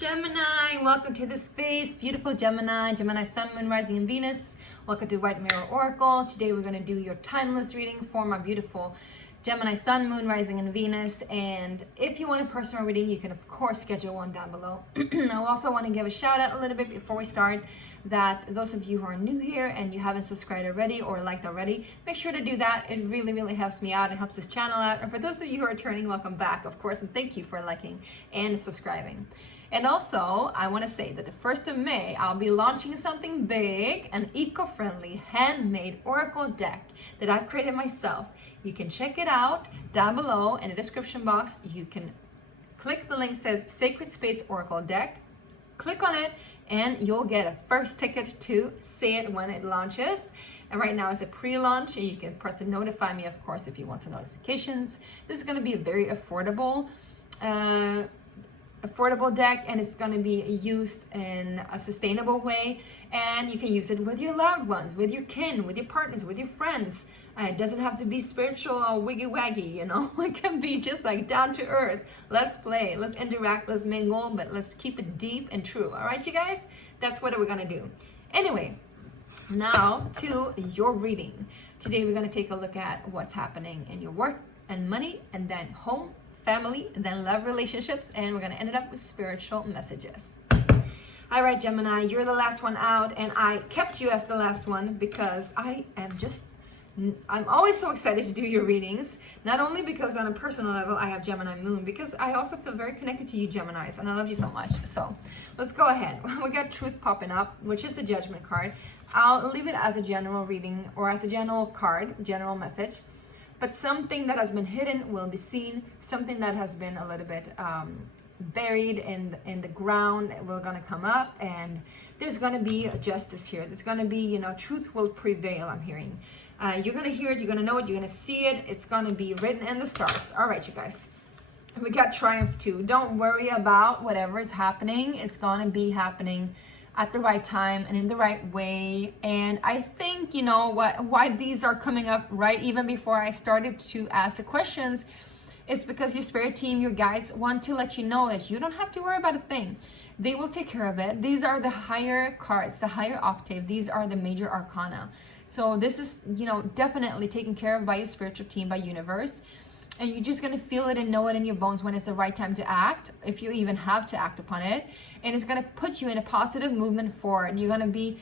Gemini, welcome to the space. Beautiful Gemini, Gemini Sun, Moon, Rising, and Venus. Welcome to White Mirror Oracle. Today we're going to do your timeless reading for my beautiful Gemini Sun, Moon, Rising, and Venus. And if you want a personal reading, you can of course schedule one down below. I also want to give a shout out a little bit before we start that those of you who are new here and you haven't subscribed already or liked already, make sure to do that. It really helps me out. It helps this channel out. And for those of you who are returning, welcome back, of course, and thank you for liking and subscribing. And also, I want to say that the 1st of May, I'll be launching something big, an eco-friendly, handmade oracle deck that I've created myself. You can check it out down below in the description box. You can click the link that says Sacred Space Oracle Deck. Click on it, and you'll get a first ticket to see it when it launches. And right now it's a pre-launch, and you can press the notify me, of course, if you want some notifications. This is going to be a very affordable deck, and it's going to be used in a sustainable way, and you can use it with your loved ones, with your kin, with your partners, with your friends. It doesn't have to be spiritual or wiggy waggy, you know. It can be just like down to earth. Let's play, let's interact, let's mingle, but let's keep it deep and true. All right, you guys, that's what we're going to do. Anyway, now to your reading. Today we're going to take a look at what's happening in your work and money, and then home, family, and then love, relationships, and we're going to end it up with spiritual messages. All right, Gemini, you're the last one out, and I kept you as the last one because I'm always so excited to do your readings, not only because on a personal level I have Gemini Moon, because I also feel very connected to you Geminis, and I love you so much. So let's go ahead. We got Truth popping up, which is the Judgment card. I'll leave it as a general reading or as a general card, general message. But something that has been hidden will be seen. Something that has been a little bit buried in the ground will gonna come up, and there's gonna be a justice here. There's gonna be, you know, truth will prevail, I'm hearing. You're gonna hear it, you're gonna know it, you're gonna see it. It's gonna be written in the stars. All right, you guys. We got Triumph too. Don't worry about whatever is happening. It's gonna be happening at the right time and in the right way. And I think, you know, why these are coming up right even before I started to ask the questions, it's because your spirit team, your guides want to let you know that you don't have to worry about a thing. They will take care of it. These are the higher cards, the higher octave. These are the major arcana. So this is, you know, definitely taken care of by your spiritual team, by universe. And you're just going to feel it and know it in your bones when it's the right time to act, if you even have to act upon it. And it's going to put you in a positive movement forward. You're going to be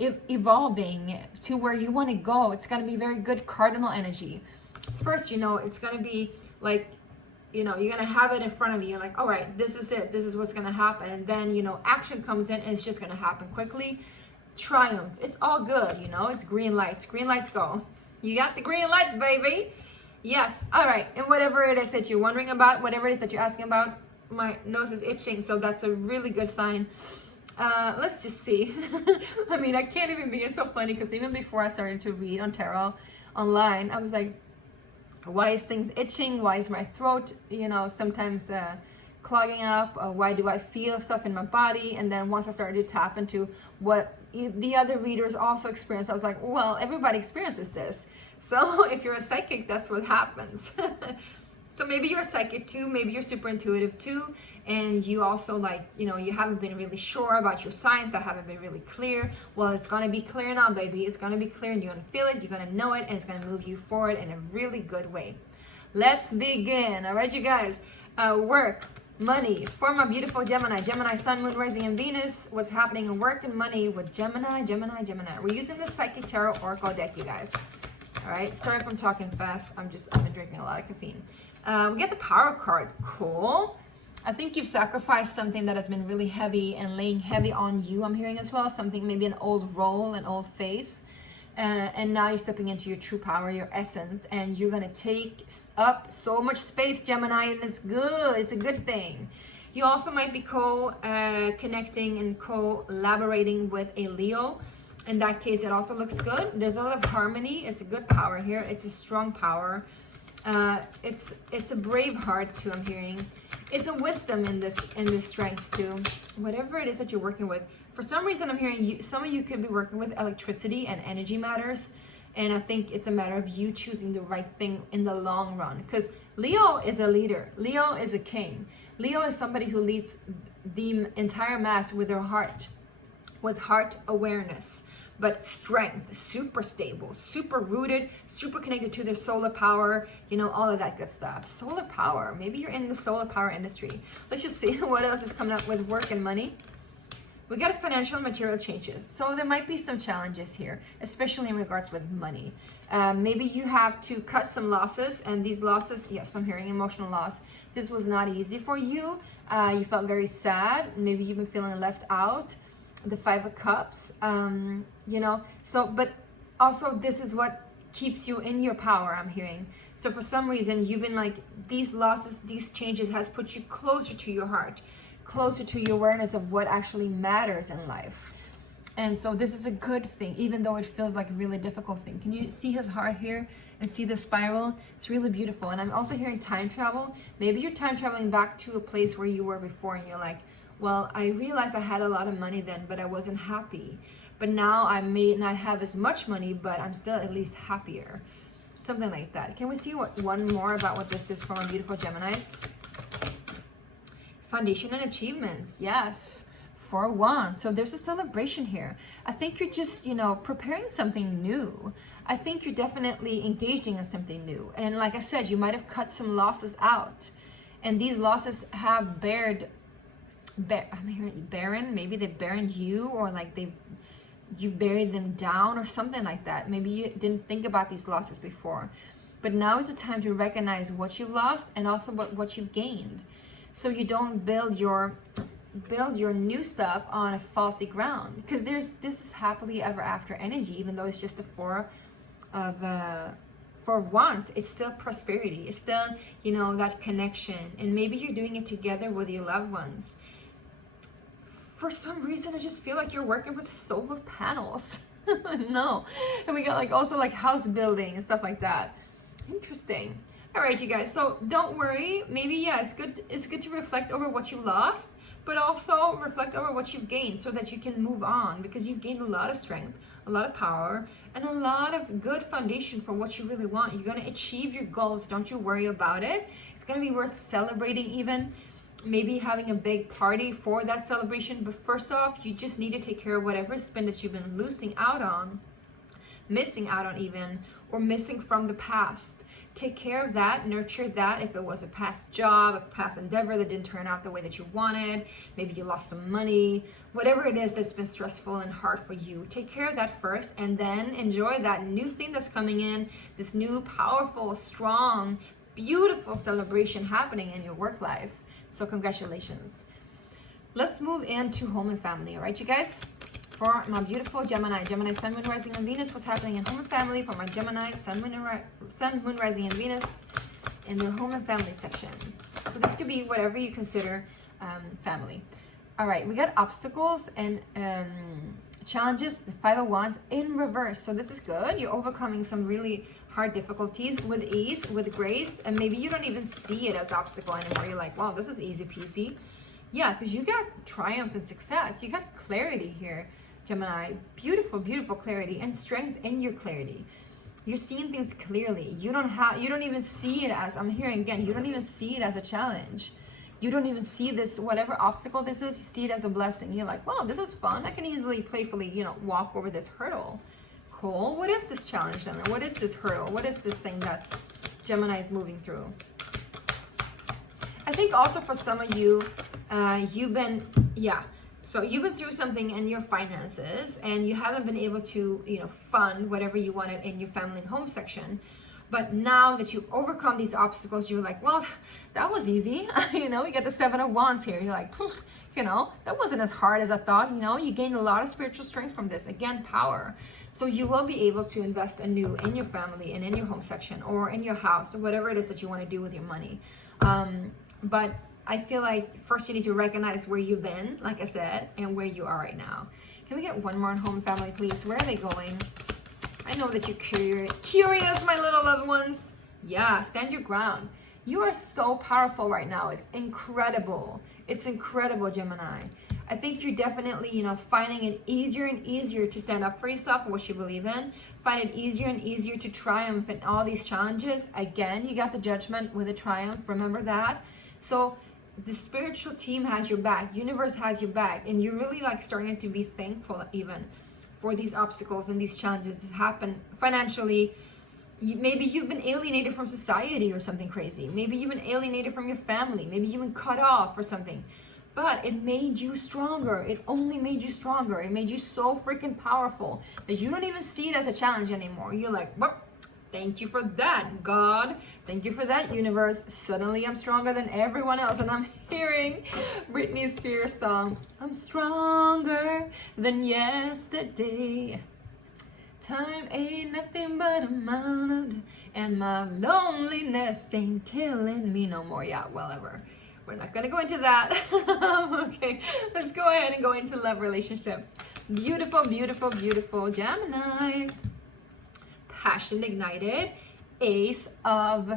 evolving to where you want to go. It's going to be very good cardinal energy. First, you know, it's going to be like, you know, you're going to have it in front of you. You're like, all right, this is it. This is what's going to happen. And then, you know, action comes in and it's just going to happen quickly. Triumph. It's all good, you know. It's green lights. Green lights go. You got the green lights, baby. Yes. All right. And whatever it is that you're wondering about, whatever it is that you're asking about, my nose is itching, so that's a really good sign. Let's just see. I mean, I can't even be. It's so funny because even before I started to read on tarot online, I was like, why is things itching? Why is my throat, you know, sometimes clogging up? Why do I feel stuff in my body? And then once I started to tap into what the other readers also experience, I was like, well, everybody experiences this. So if you're a psychic, that's what happens. So maybe you're a psychic too, maybe you're super intuitive too, and you also, like, you know, you haven't been really sure about your signs, that haven't been really clear. Well, it's going to be clear now, baby. It's going to be clear, and you're going to feel it, you're going to know it, and it's going to move you forward in a really good way. Let's begin. All right, you guys. Work, money, for my beautiful Gemini. Gemini, Sun, Moon, Rising, and Venus. What's happening in work and money with Gemini. We're using the Psychic Tarot Oracle deck, you guys. All right, sorry if I'm talking fast. I've been drinking a lot of caffeine. We get the Power card. Cool. I think you've sacrificed something that has been really heavy and laying heavy on you, I'm hearing as well. Something, maybe an old role, an old face. And now you're stepping into your true power, your essence, and you're going to take up so much space, Gemini, and it's good. It's a good thing. You also might be connecting and collaborating with a Leo. In that case, it also looks good. There's a lot of harmony. It's a good power here. It's a strong power. It's a brave heart too, I'm hearing. It's a wisdom in this strength too. Whatever it is that you're working with. For some reason, I'm hearing some of you could be working with electricity and energy matters. And I think it's a matter of you choosing the right thing in the long run. Because Leo is a leader. Leo is a king. Leo is somebody who leads the entire mass with their heart, with heart awareness, but strength, super stable, super rooted, super connected to their solar power, you know, all of that good stuff. Solar power, maybe you're in the solar power industry. Let's just see what else is coming up with work and money. We got financial and material changes. So there might be some challenges here, especially in regards with money. Maybe you have to cut some losses, and these losses, yes, I'm hearing emotional loss. This was not easy for you. You felt very sad. Maybe you've been feeling left out. The 5 of Cups, you know, so, but also this is what keeps you in your power, I'm hearing. So for some reason, you've been like, these losses, these changes has put you closer to your heart, closer to your awareness of what actually matters in life. And so this is a good thing, even though it feels like a really difficult thing. Can you see his heart here and see the spiral? It's really beautiful. And I'm also hearing time travel. Maybe you're time traveling back to a place where you were before, and you're like, well, I realized I had a lot of money then, but I wasn't happy. But now I may not have as much money, but I'm still at least happier. Something like that. Can we see one more about what this is for my beautiful Geminis? Foundation and achievements. Yes. 4 of Wands. So there's a celebration here. I think you're just, you know, preparing something new. I think you're definitely engaging in something new. And like I said, you might have cut some losses out. And these losses have I'm hearing barren. Maybe they barrened you, or like you buried them down or something like that. Maybe you didn't think about these losses before. But now is the time to recognize what you've lost and also what you've gained. So you don't build your new stuff on a faulty ground, because this is happily ever after energy, even though it's just a 4 of Wands. It's still prosperity. It's still, you know, that connection. And maybe you're doing it together with your loved ones. For some reason, I just feel like you're working with solar panels. No. And we got like also like house building and stuff like that. Interesting. All right, you guys. So don't worry. Maybe, yeah, it's good to reflect over what you lost, but also reflect over what you've gained so that you can move on, because you've gained a lot of strength, a lot of power, and a lot of good foundation for what you really want. You're going to achieve your goals. Don't you worry about it. It's going to be worth celebrating, even maybe having a big party for that celebration. But first off, you just need to take care of whatever spin that you've been missing out on even, or missing from the past. Take care of that, nurture that. If it was a past job, a past endeavor that didn't turn out the way that you wanted, maybe you lost some money, whatever it is that's been stressful and hard for you, take care of that first, and then enjoy that new thing that's coming in, this new powerful, strong, beautiful celebration happening in your work life. So congratulations. Let's move into home and family, all right, you guys? For my beautiful Gemini, Sun, Moon, Rising, and Venus, what's happening in home and family for my Gemini, Sun, Moon, Rising, and Venus in their home and family section. So this could be whatever you consider family. All right, we got obstacles and challenges, the 5 of Wands in reverse. So this is good. You're overcoming some really hard difficulties with ease, with grace, and maybe you don't even see it as obstacle anymore. You're like, wow, this is easy peasy. Yeah, because you got triumph and success. You got clarity here, Gemini. Beautiful, beautiful clarity and strength in your clarity. You're seeing things clearly. You don't even see it as, I'm hearing again, you don't even see it as a challenge. You don't even see this, whatever obstacle this is, you see it as a blessing. You're like, wow, this is fun. I can easily, playfully, you know, walk over this hurdle. Cool. What is this challenge then? What is this hurdle? What is this thing that Gemini is moving through? I think also for some of you, you've been through something in your finances, and you haven't been able to, you know, fund whatever you wanted in your family and home section. But now that you've overcome these obstacles, you're like, well, that was easy. You know, you get the 7 of Wands here. You're like, you know, that wasn't as hard as I thought. You know, you gained a lot of spiritual strength from this. Again, power. So you will be able to invest anew in your family and in your home section or in your house or whatever it is that you want to do with your money. But I feel like first you need to recognize where you've been, like I said, and where you are right now. Can we get one more on home and family, please? Where are they going? I know that you're curious, my little loved ones. Yeah, stand your ground. You are so powerful right now. It's incredible. It's incredible, Gemini. I think you're definitely, you know, finding it easier and easier to stand up for yourself and what you believe in. Find it easier and easier to triumph in all these challenges. Again, you got the Judgment with a triumph. Remember that. So the spiritual team has your back. Universe has your back. And you're really like starting to be thankful even for these obstacles and these challenges that happen financially. Maybe you've been alienated from society or something crazy. Maybe you've been alienated from your family. Maybe you've been cut off or something. But it made you stronger. It only made you stronger. It made you so freaking powerful that you don't even see it as a challenge anymore. You're like, well, thank you for that, God. Thank you for that, universe. Suddenly I'm stronger than everyone else. And I'm hearing Britney Spears' song, I'm stronger than yesterday. Time ain't nothing but a mountain, and my loneliness ain't killing me no more. Yeah, whatever. We're not gonna go into that. Okay, let's go ahead and go into love relationships. Beautiful, beautiful, beautiful Geminis. Passion ignited. Ace of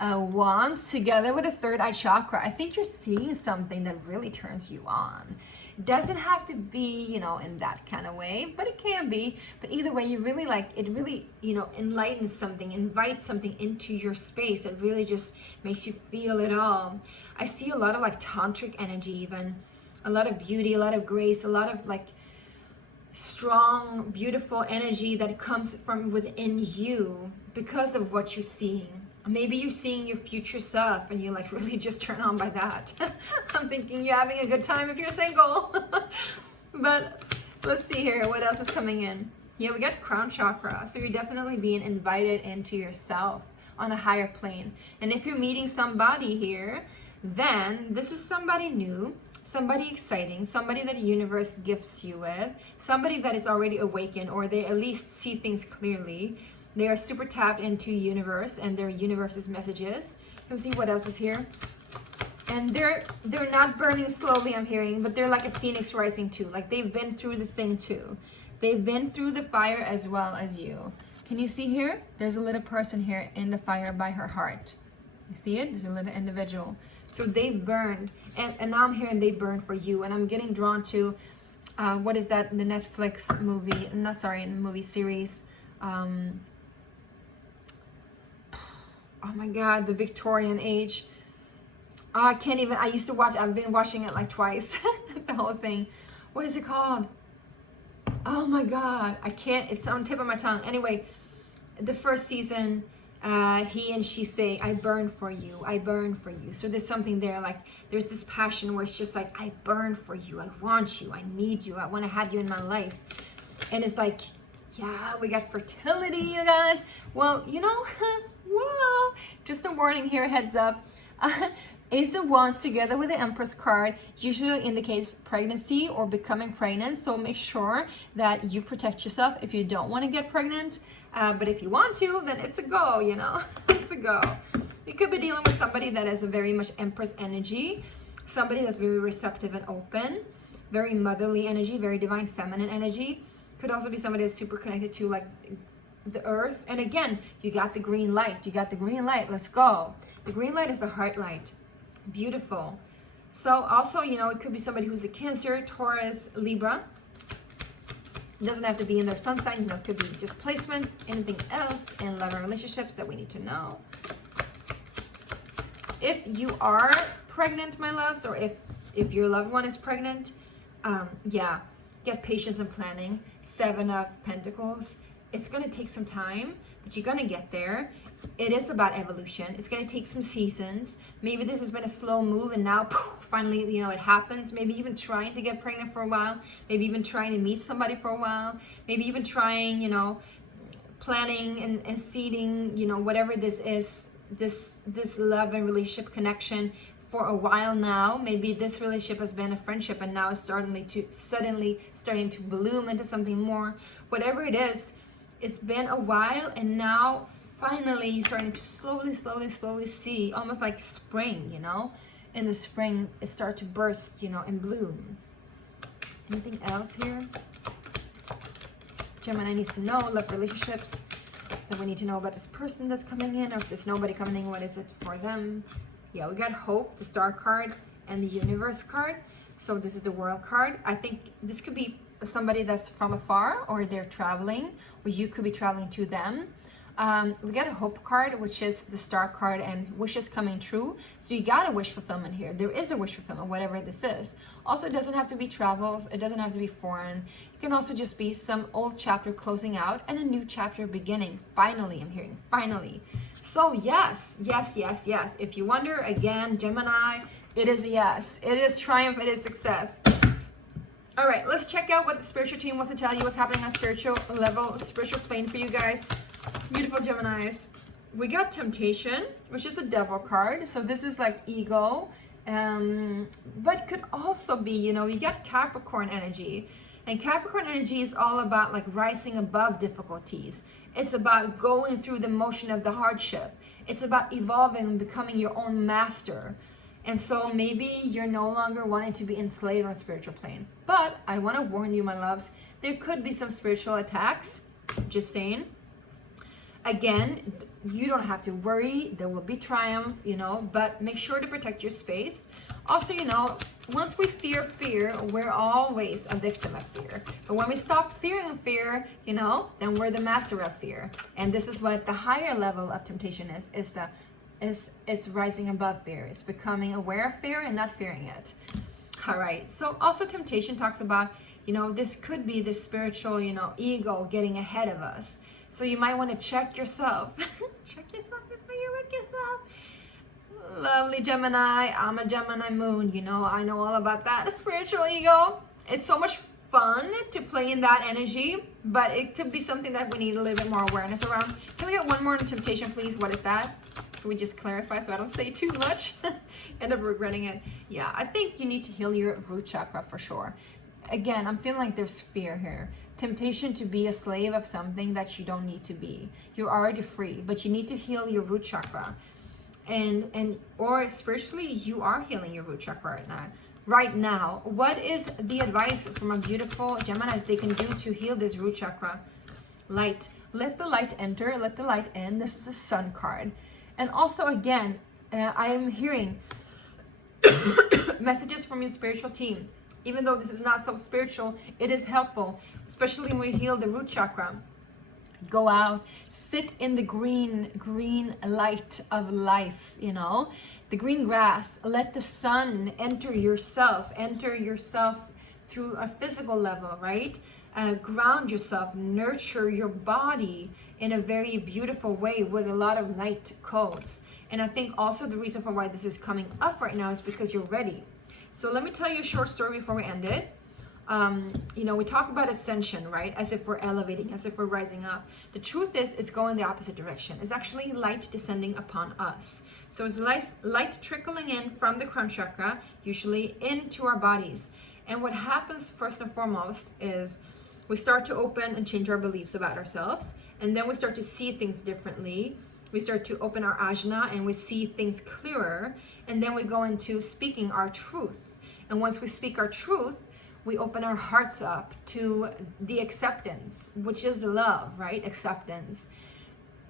Wands together with a third eye chakra. I think you're seeing something that really turns you on. Doesn't have to be, you know, in that kind of way, but it can be. But either way, you really like it, really, you know, enlightens something, invites something into your space. It really just makes you feel it all. I see a lot of like tantric energy, even a lot of beauty, a lot of grace, a lot of like strong, beautiful energy that comes from within you because of what you're seeing. Maybe you're seeing your future self and you like really just turn on by that. I'm thinking you're having a good time if you're single. But let's see here, what else is coming in? Yeah, we got crown chakra. So you're definitely being invited into yourself on a higher plane. And if you're meeting somebody here, then this is somebody new, somebody exciting, somebody that the universe gifts you with, somebody that is already awakened, or they at least see things clearly. They are super tapped into universe and their universe's messages. Let's see what else is here. And they're not burning slowly, I'm hearing, but they're like a phoenix rising too. Like they've been through the thing too. They've been through the fire as well as you. Can you see here? There's a little person here in the fire by her heart. You see it? There's a little individual. So they've burned, and now I'm hearing they burn for you. And I'm getting drawn to, what is that, the Netflix movie, not sorry, in the movie series, oh my God, the Victorian age. Oh, I can't even, I used to watch, I've been watching it like twice, the whole thing. What is it called? Oh my God, I can't, it's on the tip of my tongue. Anyway, the first season, he and she say, I burn for you, I burn for you. So there's something there, like there's this passion where it's just like, I burn for you, I want you, I need you, I want to have you in my life. And it's like, yeah, we got fertility, you guys. Well, you know, well, just a warning here, heads up. Ace of Wands together with the Empress card usually indicates pregnancy or becoming pregnant. So make sure that you protect yourself if you don't want to get pregnant. But if you want to, then it's a go, you know, it's a go. You could be dealing with somebody that has a very much Empress energy, somebody that's very receptive and open, very motherly energy, very divine feminine energy. Could also be somebody that's super connected to like the earth. And again, you got the green light. You got the green light. Let's go. The green light is the heart light. Beautiful. So also, you know, it could be somebody who's a Cancer, Taurus, Libra. It doesn't have to be in their sun sign. You know, it could be just placements. Anything else in love and relationships that we need to know. If you are pregnant, my loves, or if your loved one is pregnant, yeah, get patience and planning. 7 of Pentacles. It's going to take some time, but you're going to get there. It is about evolution. It's going to take some seasons. Maybe this has been a slow move and now poof, finally, you know, it happens. Maybe you've been trying to get pregnant for a while. Maybe you've been trying to meet somebody for a while. Maybe you've been trying, you know, planning and seeding, you know, whatever this is, this love and relationship connection for a while now. Maybe this relationship has been a friendship and now it's suddenly starting to bloom into something more. Whatever it is, it's been a while and now finally you're starting to slowly see, almost like spring, you know? In the spring, it starts to burst, you know, and bloom. Anything else here? Gemini needs to know, love relationships. that we need to know about this person that's coming in, or if there's nobody coming in, what is it for them? Yeah, we got hope, the star card, and the universe card. So this is the world card. I think this could be somebody that's from afar, or they're traveling, or you could be traveling to them. We got a hope card, which is the star card, and wishes coming true. So you got a wish fulfillment here. There is a wish fulfillment, whatever this is. Also, it doesn't have to be travels. It doesn't have to be foreign. It can also just be some old chapter closing out and a new chapter beginning. Finally, I'm hearing, finally. So yes, yes, yes, yes. If you wonder, again, Gemini, it is a yes. It is triumph. It is success. All right, let's check out what the spiritual team wants to tell you, what's happening on spiritual level, spiritual plane for you guys. Beautiful Geminis. We got temptation, which is a devil card. So this is like ego, but could also be, you know, you got Capricorn energy. And Capricorn energy is all about like rising above difficulties. It's about going through the motion of the hardship. It's about evolving and becoming your own master. And so maybe you're no longer wanting to be enslaved on a spiritual plane. But I want to warn you, my loves, there could be some spiritual attacks. Just saying. Again, you don't have to worry. There will be triumph, you know, but make sure to protect your space. Also, you know, once we fear fear, we're always a victim of fear. But when we stop fearing fear, you know, then we're the master of fear. And this is what the higher level of temptation is it's rising above fear. It's becoming aware of fear and not fearing it. All right. So also temptation talks about, you know, this could be the spiritual, you know, ego getting ahead of us. So you might want to check yourself. Check yourself before you wreck yourself. Lovely Gemini. I'm a Gemini moon. You know, I know all about that. Spiritual ego. It's so much fun to play in that energy, but it could be something that we need a little bit more awareness around. Can we get one more on temptation, please? What is that? Can we just clarify so I don't say too much? End up regretting it. Yeah, I think you need to heal your root chakra for sure. Again, I'm feeling like there's fear here. Temptation to be a slave of something that you don't need to be. You're already free, but you need to heal your root chakra. Or spiritually, you are healing your root chakra right now. What is the advice from a beautiful Geminis they can do to heal this root chakra? Light. Let the light enter, let the light in. This is a sun card. And also, again, I am hearing messages from your spiritual team. Even though this is not so spiritual, it is helpful, especially when we heal the root chakra. Go out, sit in the green light of life, you know, the green grass. Let the sun enter yourself through a physical level, right? Ground yourself, nurture your body in a very beautiful way with a lot of light codes. And I think also the reason for why this is coming up right now is because you're ready. So let me tell you a short story before we end it. You know, we talk about ascension, right? As if we're elevating, as if we're rising up. The truth is, it's going the opposite direction. It's actually light descending upon us. So it's light trickling in from the crown chakra, usually into our bodies. And what happens first and foremost is we start to open and change our beliefs about ourselves. And then we start to see things differently. We start to open our ajna and we see things clearer. And then we go into speaking our truth. And once we speak our truth, we open our hearts up to the acceptance, which is love, right? Acceptance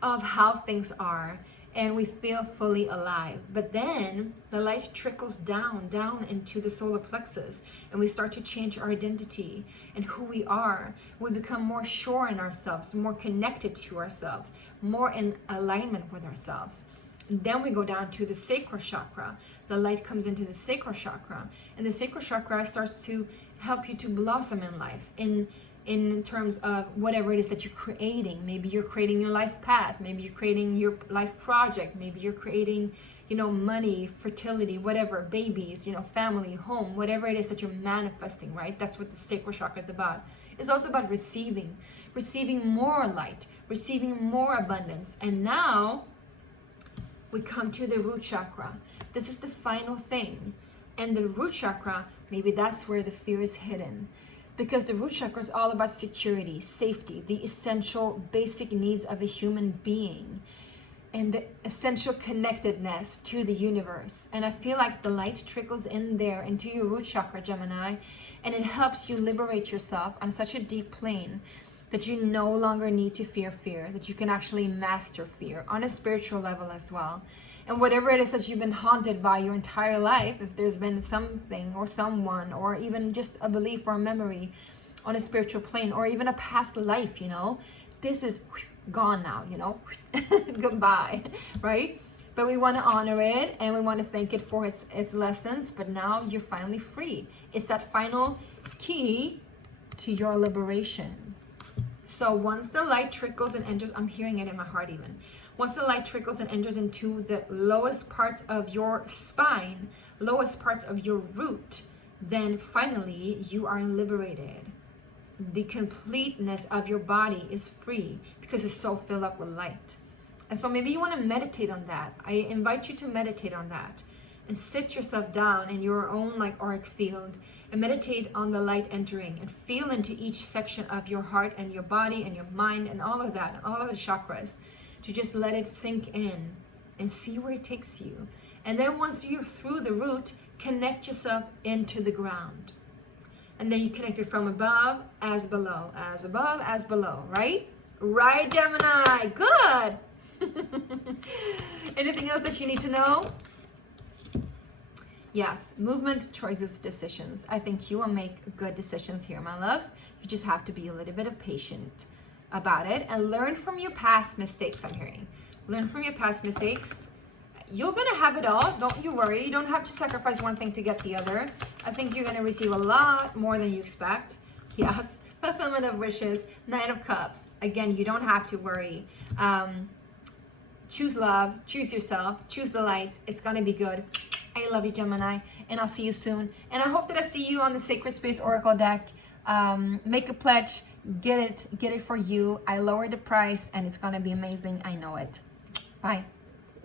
of how things are. And we feel fully alive. But then the light trickles down into the solar plexus. And we start to change our identity and who we are. We become more sure in ourselves, more connected to ourselves, more in alignment with ourselves. Then we go down to the sacral chakra. The light comes into the sacral chakra. And the sacral chakra starts to help you to blossom in life in terms of whatever it is that you're creating. Maybe you're creating your life path. Maybe you're creating your life project. Maybe you're creating, you know, money, fertility, whatever, babies, you know, family, home, whatever it is that you're manifesting, right? That's what the sacral chakra is about. It's also about receiving more light, receiving more abundance. And now we come to the root chakra. This is the final thing. And the root chakra, maybe that's where the fear is hidden. Because the root chakra is all about security, safety, the essential basic needs of a human being, and the essential connectedness to the universe. And I feel like the light trickles in there into your root chakra, Gemini, and it helps you liberate yourself on such a deep plane. that you no longer need to fear fear, that you can actually master fear on a spiritual level as well. And whatever it is that you've been haunted by your entire life, if there's been something or someone or even just a belief or a memory on a spiritual plane or even a past life, you know, this is gone now, you know, goodbye, right? But we want to honor it and we want to thank it for its lessons. But now you're finally free. It's that final key to your liberation. So once the light trickles and enters, I'm hearing it in my heart even. Once the light trickles and enters into the lowest parts of your spine, lowest parts of your root, then finally you are liberated. The completeness of your body is free because it's so filled up with light. And so maybe you want to meditate on that. I invite you to meditate on that and sit yourself down in your own like auric field and meditate on the light entering and feel into each section of your heart and your body and your mind and all of that, and all of the chakras, to just let it sink in and see where it takes you. And then once you're through the root, connect yourself into the ground. And then you connect it from above as below, as above as below, right? Right, Gemini, good. Anything else that you need to know? Yes, movement, choices, decisions. I think you will make good decisions here, my loves. You just have to be a little bit of patient about it and learn from your past mistakes, I'm hearing. Learn from your past mistakes. You're going to have it all. Don't you worry. You don't have to sacrifice one thing to get the other. I think you're going to receive a lot more than you expect. Yes, fulfillment of wishes, Nine of Cups. Again, you don't have to worry. Choose love, choose yourself, choose the light. It's going to be good. I love you, Gemini, and I'll see you soon. And I hope that I see you on the Sacred Space Oracle deck. Make a pledge, get it for you. I lowered the price, and it's going to be amazing. I know it. Bye.